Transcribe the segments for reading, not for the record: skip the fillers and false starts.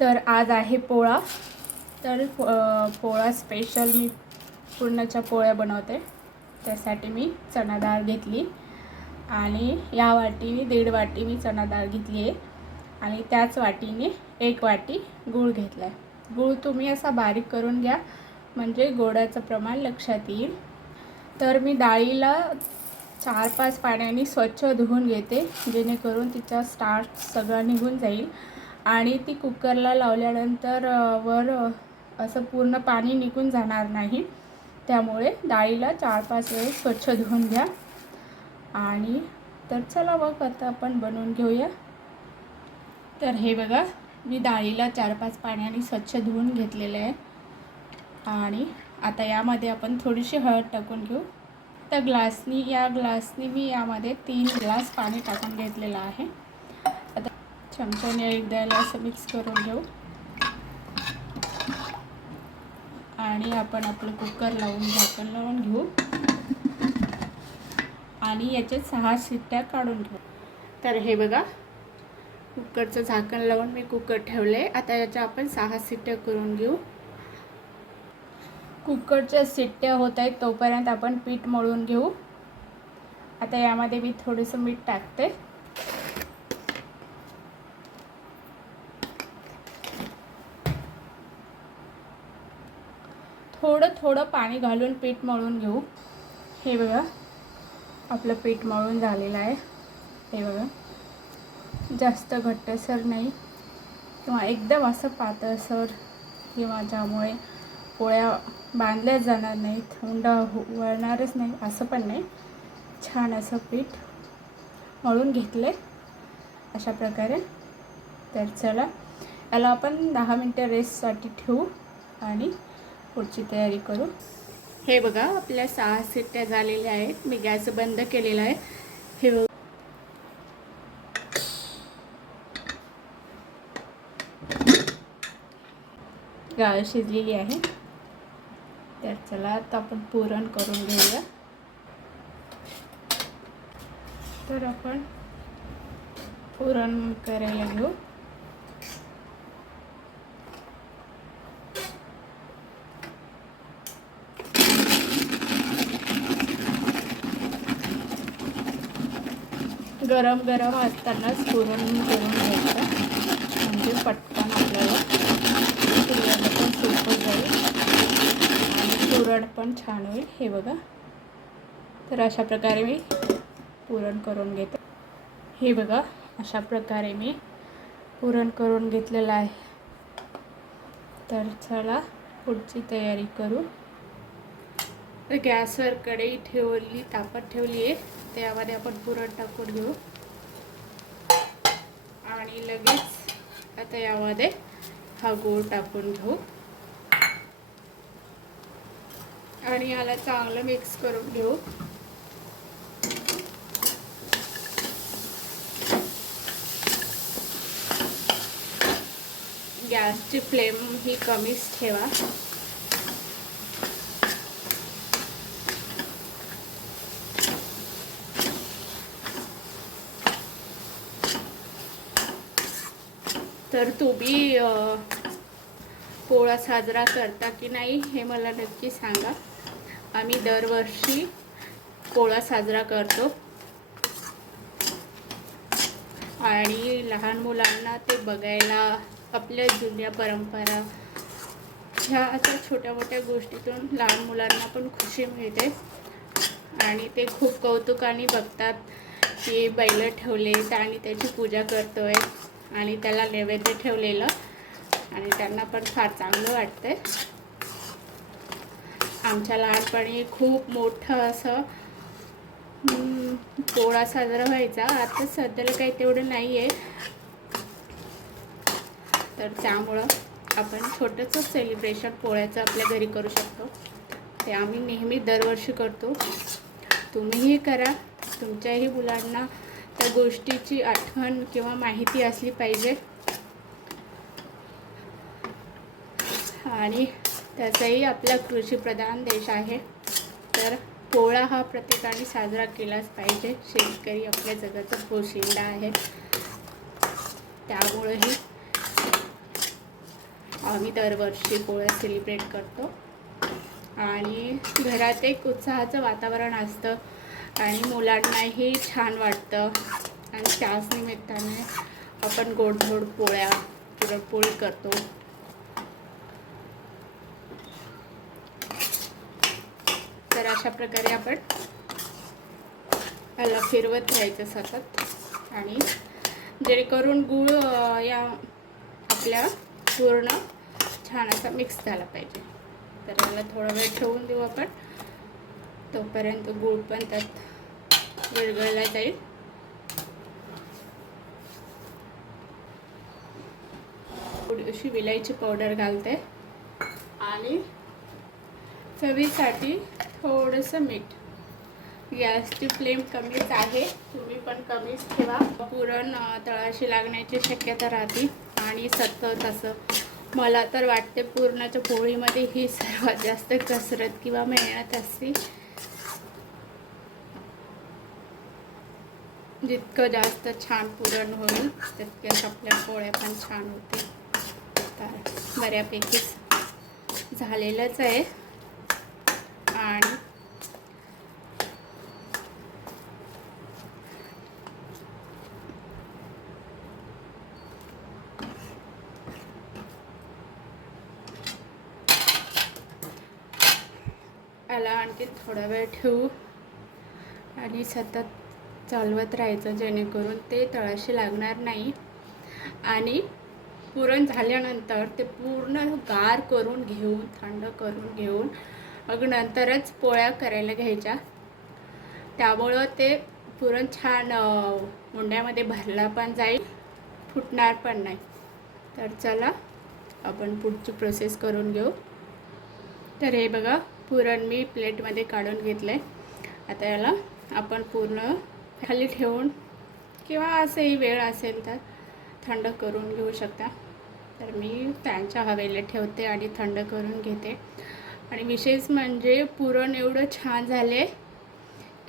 तर आज आहे पोळा. तर पोळा स्पेशल मी पुरणाच्या पोळ्या बनवते. त्यासाठी मी चणा डाळ घेतली आणि या वाटीने 1.5 वाटी मी चणा डाळ घेतली आहे आणि त्याच वाटीने 1 वाटी गूळ घेतला आहे. गूळ तुम्ही असा बारीक करून घ्या म्हणजे गोडाचं प्रमाण लक्षात येईल. तर मी डाळीला 4-5 पाण्याने स्वच्छ धुवून घेते जेणेकरून तिचा स्टार्च सगळा निघून जाईल आणि ती कुकरला लावल्यानंतर वर असं पूर्ण पाणी निघून जाणार नाही. त्यामुळे डाळीला 4-5 वेळेस स्वच्छ धुवून घ्या. आणि तर चला मग आता आपण बनवून घेऊया. तर हे बघा, मी डाळीला 4-5 पाण्याने स्वच्छ धुवून घेतलेले आहे आणि आता यामध्ये आपण थोडीशी हळद टाकून घेऊ. तर या ग्लासनी मी यामध्ये 3 ग्लास पाणी टाकून घेतलेलं आहे. आता चमच्याने एकदा असं मिक्स करून घेऊ आणि आपण आपलं कुकर लावून झाकण लावून घेऊ आणि याचे 6 शिट्ट्या काढून घेऊ. तर हे बघा, कुकरचं झाकण लावून मी कुकर ठेवले. आता याच्या आपण 6 शिट्ट्या करून घेऊ. कुकरच्या शिट्ट्या होत आहेत तोपर्यंत आपण पीठ मळून घेऊ. आता यामध्ये मी थोडंसं मीठ टाकते. थोडं पाणी घालून पीठ मळून घेऊ. हे बघा, आपलं पीठ मळून झालेलं आहे. हे बघा, जास्त घट्टसर नाही किंवा एकदम असं पातळसर किंवा ज्यामुळे पोळ्या बांधल्या जाणार नाहीत, हुंडा वळणारच नाही असं पण नाही. छान असं पीठ मळून घेतले अशा प्रकारे. तर चला याला आपण 10 मिनटं रेस्टसाठी ठेवू आणि पुढची तयारी करू. हे बघा, आपल्या 6 शिट्ट्या झालेल्या आहेत. मी गॅस बंद केलेला आहे. हे बघा, डाळ शिजलेली आहे. तर चला आता आपण पुरण करून घेऊया. तर आपण पुरण करायला घेऊ. गरम गरम असतानाच पुरण करून घ्यायचं म्हणजे पटकन आपल्याला पुरण पण सोपं जाईल आणि पुरण पण छान होईल. हे बघा, तर अशा प्रकारे मी पुरण करून घेते. हे बघा, अशा प्रकारे मी पुरण करून घेतलेलं आहे. तर चला पुढची तयारी करू. तर गॅसवर कढई ठेवली, तापत ठेवली आहे. त्यामध्ये आपण पुरण टाकून घेऊ आणि लगेच आता यामध्ये हा गूळ टाकून घेऊ आणि याला चांगलं मिक्स करून घेऊ. गॅसची फ्लेम ही कमीच ठेवा. तर तुम्ही पोळा साजरा करता की नाही हे मला नक्की सांगा. आम्ही दरवर्षी पोळा साजरा करतो आणि लहान मुलांना ते बघायला आपल्या जुन्या परंपरा ह्या अशा छोट्या मोठ्या गोष्टीतून लहान मुलांना पण खुशी मिळते आणि ते खूप कौतुकाने बघतात की बैल ठेवलेत आणि त्याची पूजा करतोय आणि त्याला नैवेद्य ठेवलेलं आणि त्यांना पण फार चांगलं वाटतंय. आमच्या लहानपणी खूप मोठं असं पोळा साजरा व्हायचा. आता सध्याला काही तेवढं नाही आहे. तर त्यामुळं आपण छोटंसं सेलिब्रेशन पोळ्याचं आपल्या घरी करू शकतो. ते आम्ही नेहमी दरवर्षी करतो. तुम्हीही करा. तुमच्याही मुलांना त्या गोष्टीची आठवण किंवा माहिती असली पाहिजे आणि त्याचाही आपला कृषीप्रधान देश आहे. तर पोळा हा प्रत्येकाने साजरा केलाच पाहिजे. शेतकरी आपल्या जगाचा पोशिंदा आहे. त्यामुळेही आम्ही दरवर्षी पोळ्या सेलिब्रेट करतो आणि घरात एक उत्साहाचं वातावरण असतं आणि मुलांनाही छान वाटतं आणि त्याच निमित्ताने आपण गोड पोळ्या पुरणपोळी करतो. तर अशा प्रकारे आपण याला फिरवत राहायचं सतत आणि जेणेकरून गूळ या आपल्या पूर्ण छान असा मिक्स झाला पाहिजे. तर याला थोडा वेळ ठेवून देऊ आपण, तोपर्यंत गूळ पण त्यात विरघळला जाईल. थोडीशी विलायची पावडर घालते आणि चवीसाठी थोडंसं मीठ. गॅसची फ्लेम कमीच आहे, तुम्ही पण कमीच ठेवा. पुरण तळाशी लागण्याची शक्यता राहते आणि सतत असं मला तर वाटते पुरणाच्या पोळीमध्ये ही सर्वात जास्त कसरत किंवा मेहनत असते. जितकं जास्त छान पुरण होईल तितक्याच आपल्या पोळ्या पण छान होते. तर बऱ्यापैकी झालेलंच आहे आणि याला आणखी थोडा वेळ ठेवू आणि सतत चालवत राहायचं जेणेकरून ते तळाशी लागणार नाही. आणि पुरण झाल्यानंतर ते पूर्ण गार करून घेऊन, थंड करून घेऊन मग नंतरच पोळ्या करायला घ्यायच्या. त्यामुळं ते पुरण छान मुंड्यामध्ये भरला पण जाईल, फुटणार पण नाही. तर चला आपण पुढची प्रोसेस करून घेऊ. तर हे बघा, पुरण मी प्लेटमध्ये काढून घेतलं आहे. आता याला आपण पूर्ण खाली ठेवून किंवा असंही वेळ असेल तर थंड करून घेऊ शकता. तर मी फॅनच्या हवेला ठेवते आणि थंड करून घेते. आणि विशेष म्हणजे पुरण एवढं छान झाले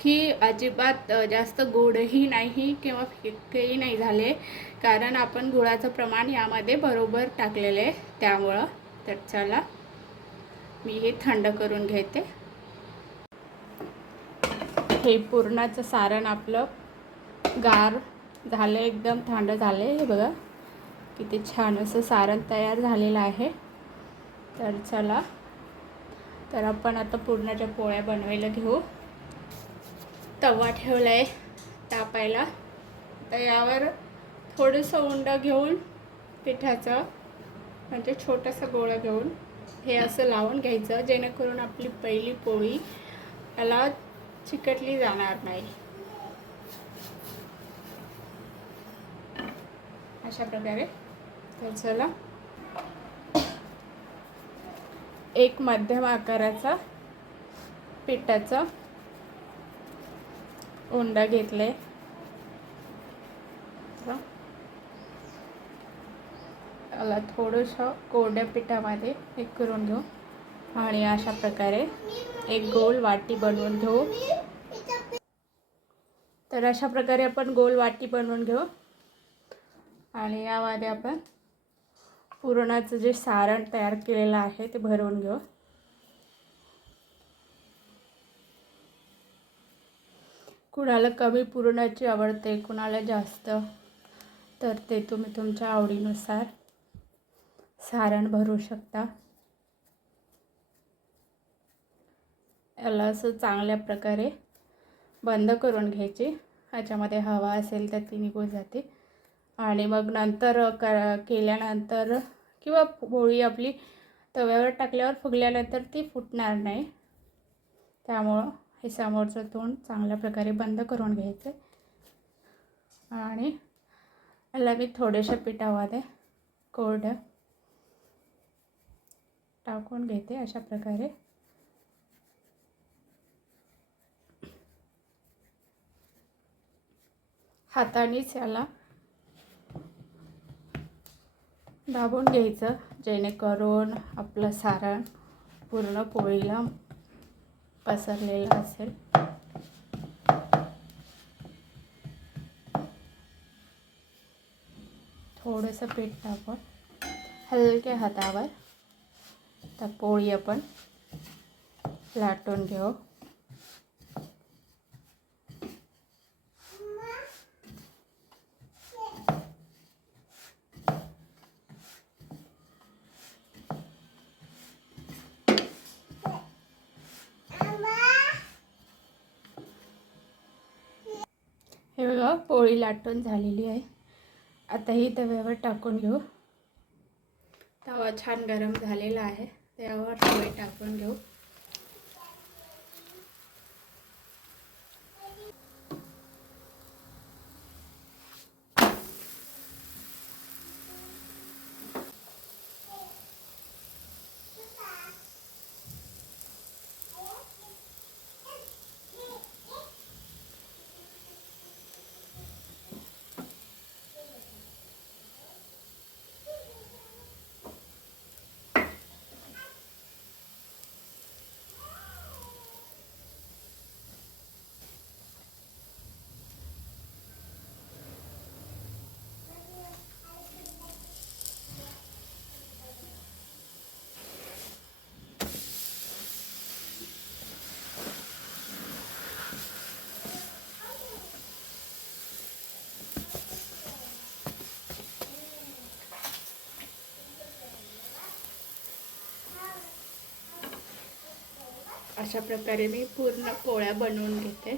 की अजिबात जास्त गोडही नाही किंवा फिकही नाही झाले, कारण आपण गुळाचं प्रमाण यामध्ये बरोबर टाकलेलं आहे त्यामुळं. तर चला मी हे थंड करून घेते. हे पुरणाचं सारण आपलं गार झालं, एकदम थंड झाले. हे बघा किती छान असं सारण तयार झालेलं आहे. तर चला, तर आपण आता पुरणाच्या पोळ्या बनवायला घेऊ. तवा ठेवला आहे तापायला. तर यावर थोडंसं उंडं घेऊन पिठाचं, म्हणजे छोटंसं गोळं घेऊन हे असं लावून घ्यायचं जेणेकरून आपली पहिली पोळी याला चिकटली जाणार नाही. अशा प्रकारे. तर चला, एक मध्यम आकाराचा पिठाचा उंडा घेतले. याला थोडंसं कोरड्या पिठामध्ये हे करून घेऊ आणि अशा प्रकारे एक गोल वाटी बनवून घेऊ. तर अशा प्रकारे आपण गोल वाटी बनवून घेऊ आणि यामध्ये आपण पुरणाचं जे सारण तयार केलेलं आहे ते भरवून घेऊ. कुणाला कमी पुरणाची आवडते, कुणाला जास्त, तर ते तुम्ही तुमच्या आवडीनुसार सारण भरू शकता. याला असं चांगल्या प्रकारे बंद करून घ्यायची. ह्याच्यामध्ये हवा असेल तर ती निघून जाते आणि मग नंतर केल्यानंतर किंवा पोळी आपली तव्यावर टाकल्यावर फुगल्यानंतर ती फुटणार नाही. त्यामुळं हे समोरचं तोंड चांगल्या प्रकारे बंद करून घ्यायचं आणि याला मी थोड्याशा पिठामध्ये कोरड्या टाकून घेते. अशा प्रकारे हातानेच याला दाबून घ्यायचं जेणेकरून आपलं सारण पूर्ण पोळीला पसरलेलं असेल. थोडंसं पीठ टाकून हलक्या हातावर तर पोळी आपण लाटून घेऊ. हे बघा पोळी लाटून झालेली आहे. आता ही तव्यावर टाकून घेऊ. तवा छान गरम झालेला आहे, त्यावर पोळी टाकून घेऊ. अशा प्रकारे मी पूर्ण पोळ्या बनवून घेते.